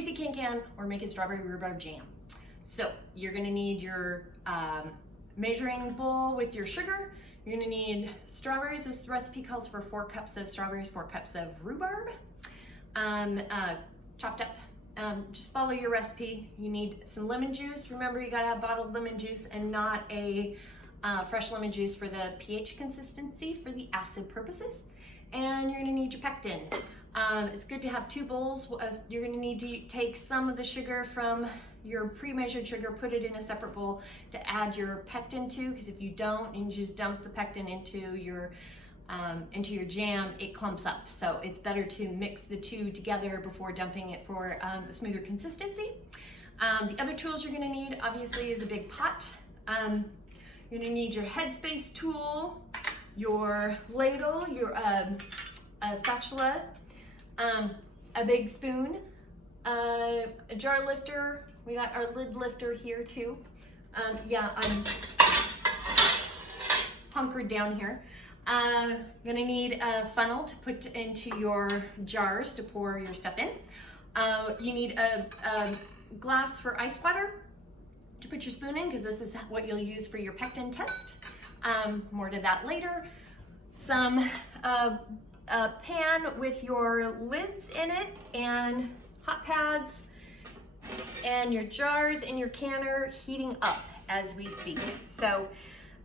Stacey Can or making strawberry rhubarb jam. So you're gonna need your measuring bowl with your sugar. You're gonna need strawberries. This recipe calls for 4 cups of strawberries, 4 cups of rhubarb, chopped up. Just follow your recipe. You need some lemon juice. Remember, you gotta have bottled lemon juice and not a fresh lemon juice for the pH consistency for the acid purposes. And you're gonna need your pectin. It's good to have 2 bowls. You're gonna need to take some of the sugar from your pre-measured sugar, put it in a separate bowl to add your pectin to, because if you don't and you just dump the pectin into your jam, it clumps up. So it's better to mix the 2 together before dumping it for a smoother consistency. The other tools you're gonna need, obviously, is a big pot. You're gonna need your Headspace tool, your ladle, your spatula, a big spoon, a jar lifter. We got our lid lifter here too. Yeah, I'm hunkered down here. You're gonna need a funnel to put into your jars to pour your stuff in. You need a glass for ice water to put your spoon in, because this is what you'll use for your pectin test. More to that later. Some a pan with your lids in it and hot pads, and your jars in your canner heating up as we speak. So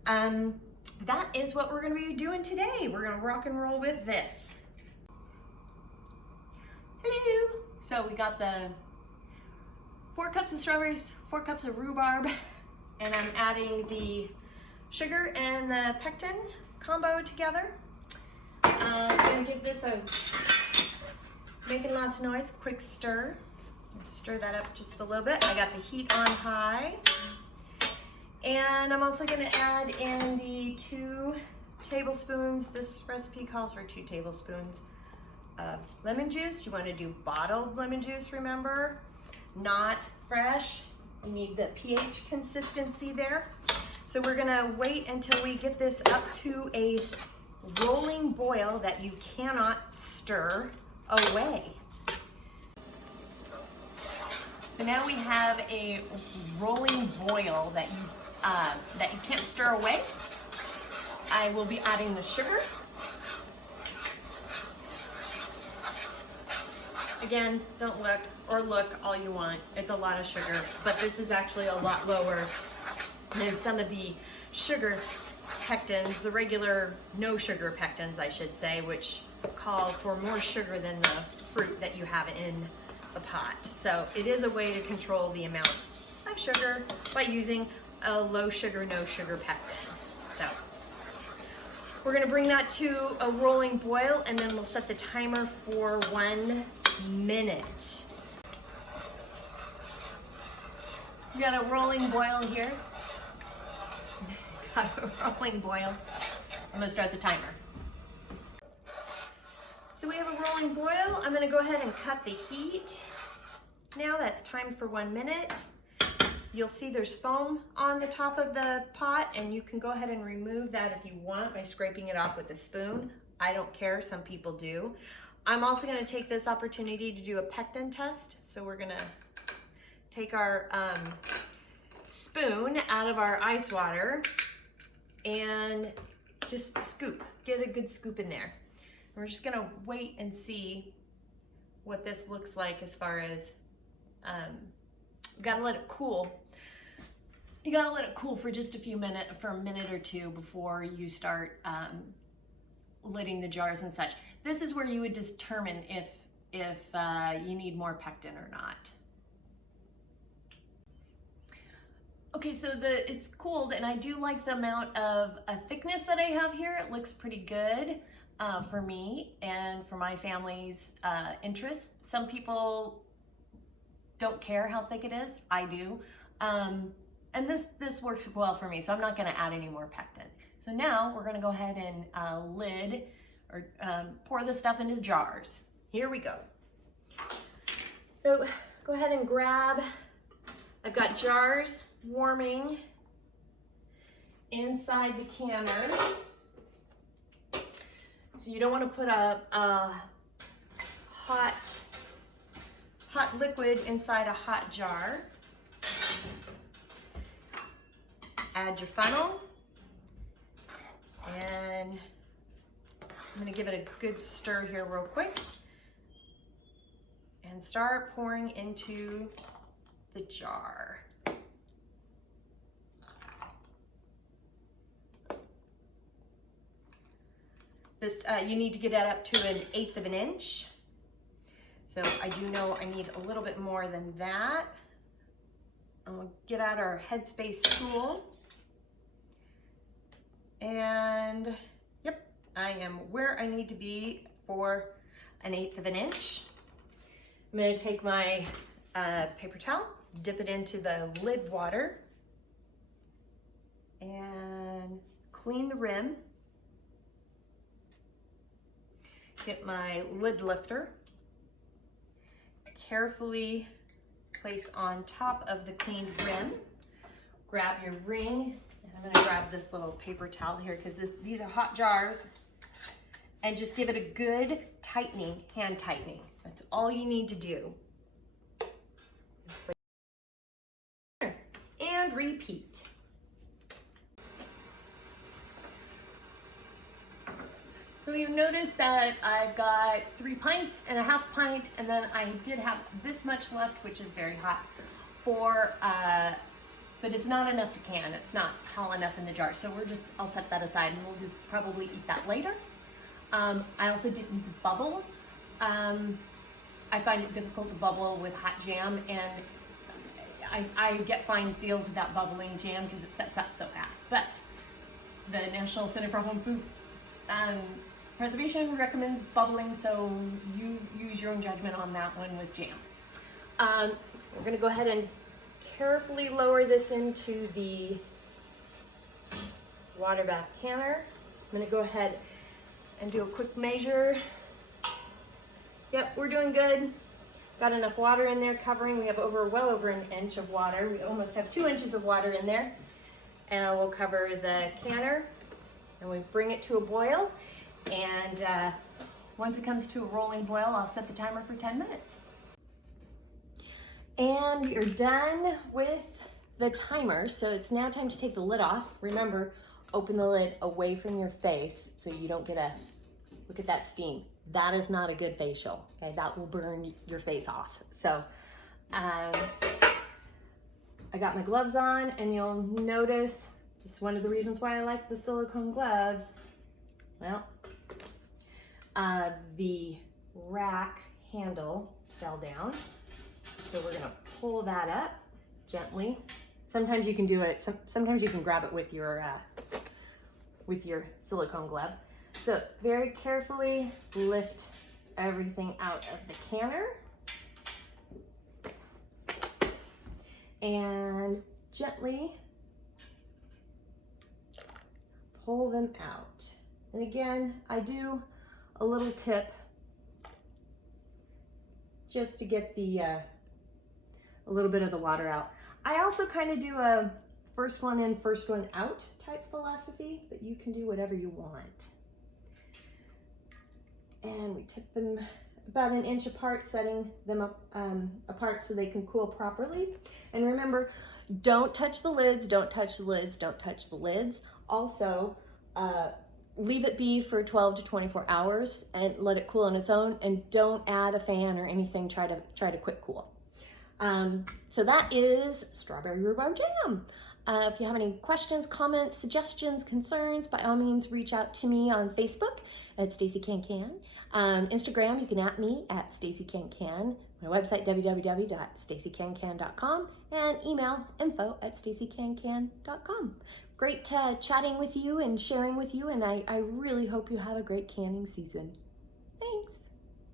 that is what we're gonna be doing today. We're gonna rock and roll with this. Hello. So we got the 4 cups of strawberries, 4 cups of rhubarb, and I'm adding the sugar and the pectin combo together. I'm gonna give this making lots of noise, quick stir. Stir that up just a little bit. I got the heat on high. And I'm also gonna add in the 2 tablespoons. This recipe calls for 2 tablespoons of lemon juice. You wanna do bottled lemon juice, remember? Not fresh. You need the pH consistency there. So we're gonna wait until we get this up to a rolling boil that you cannot stir away. So now we have a rolling boil that you can't stir away. I will be adding the sugar. Again, don't look all you want. It's a lot of sugar, but this is actually a lot lower than some of the sugar pectins, the regular no sugar pectins, I should say, which call for more sugar than the fruit that you have in the pot. So it is a way to control the amount of sugar by using a low sugar, no sugar pectin. So we're gonna bring that to a rolling boil, and then we'll set the timer for 1 minute. We got a rolling boil here. Got a rolling boil. I'm gonna start the timer. So we have a rolling boil. I'm gonna go ahead and cut the heat. Now that's timed for 1 minute. You'll see there's foam on the top of the pot, and you can go ahead and remove that if you want by scraping it off with a spoon. I don't care, some people do. I'm also gonna take this opportunity to do a pectin test. So we're gonna take our spoon out of our ice water and just scoop, get a good scoop in there. We're just gonna wait and see what this looks like as far as, you gotta let it cool. You gotta let it cool for just a minute or 2 before you start lidding the jars and such. This is where you would determine if you need more pectin or not. Okay, so it's cooled, and I do like the amount of thickness that I have here. It looks pretty good for me and for my family's interests. Some people don't care how thick it is. I do. And this works well for me, so I'm not gonna add any more pectin. So now we're gonna go ahead and lid or pour the stuff into the jars. Here we go. So go ahead and grab, I've got jars warming inside the canner. So you don't want to put a hot liquid inside a hot jar. Add your funnel, and I'm gonna give it a good stir here real quick and start pouring into the jar. This, you need to get that up to 1/8 of an inch. So I do know I need a little bit more than that. And we'll get out our Headspace tool. And yep, I am where I need to be for 1/8 of an inch. I'm gonna take my paper towel, dip it into the lid water, and clean the rim. Get my lid lifter, carefully place on top of the cleaned rim. Grab your ring, and I'm gonna grab this little paper towel here because these are hot jars, and just give it a good tightening, hand tightening. That's all you need to do. And repeat. So you notice that I've got 3 pints and a half pint, and then I did have this much left, which is very hot, but it's not enough to can. It's not hot enough in the jar. So I'll set that aside, and we'll just probably eat that later. I also didn't bubble. I find it difficult to bubble with hot jam, and I get fine seals with that bubbling jam because it sets up so fast. But the National Center for Home Food Preservation recommends bubbling, so you use your own judgment on that one with jam. We're gonna go ahead and carefully lower this into the water bath canner. I'm gonna go ahead and do a quick measure. Yep, we're doing good. Got enough water in there covering. We have well over 1 inch of water. We almost have 2 inches of water in there. And we'll cover the canner, and we bring it to a boil. And once it comes to a rolling boil, I'll set the timer for 10 minutes. And you're done with the timer, so it's now time to take the lid off. Remember, open the lid away from your face so you don't get look at that steam. That is not a good facial, okay? That will burn your face off. So I got my gloves on, and you'll notice, it's one of the reasons why I like the silicone gloves. Well, the rack handle fell down. So we're gonna pull that up gently. Sometimes you can do it, sometimes you can grab it with your silicone glove. So very carefully lift everything out of the canner. And gently pull them out. And again, I do a little tip just to get a little bit of the water out. I also kind of do a first one in, first one out type philosophy, but you can do whatever you want. And we tip them about 1 inch apart, setting them up apart so they can cool properly. And remember, don't touch the lids, don't touch the lids, don't touch the lids. Also, leave it be for 12 to 24 hours and let it cool on its own, and don't add a fan or anything, try to quick cool. So that is strawberry rhubarb jam. If you have any questions, comments, suggestions, concerns, by all means reach out to me on Facebook at Stacey Can Can. Instagram, you can at me at Stacey Can Can. My website, www.staceycancan.com, and email info@staceycancan.com. Great chatting with you and sharing with you, and I really hope you have a great canning season.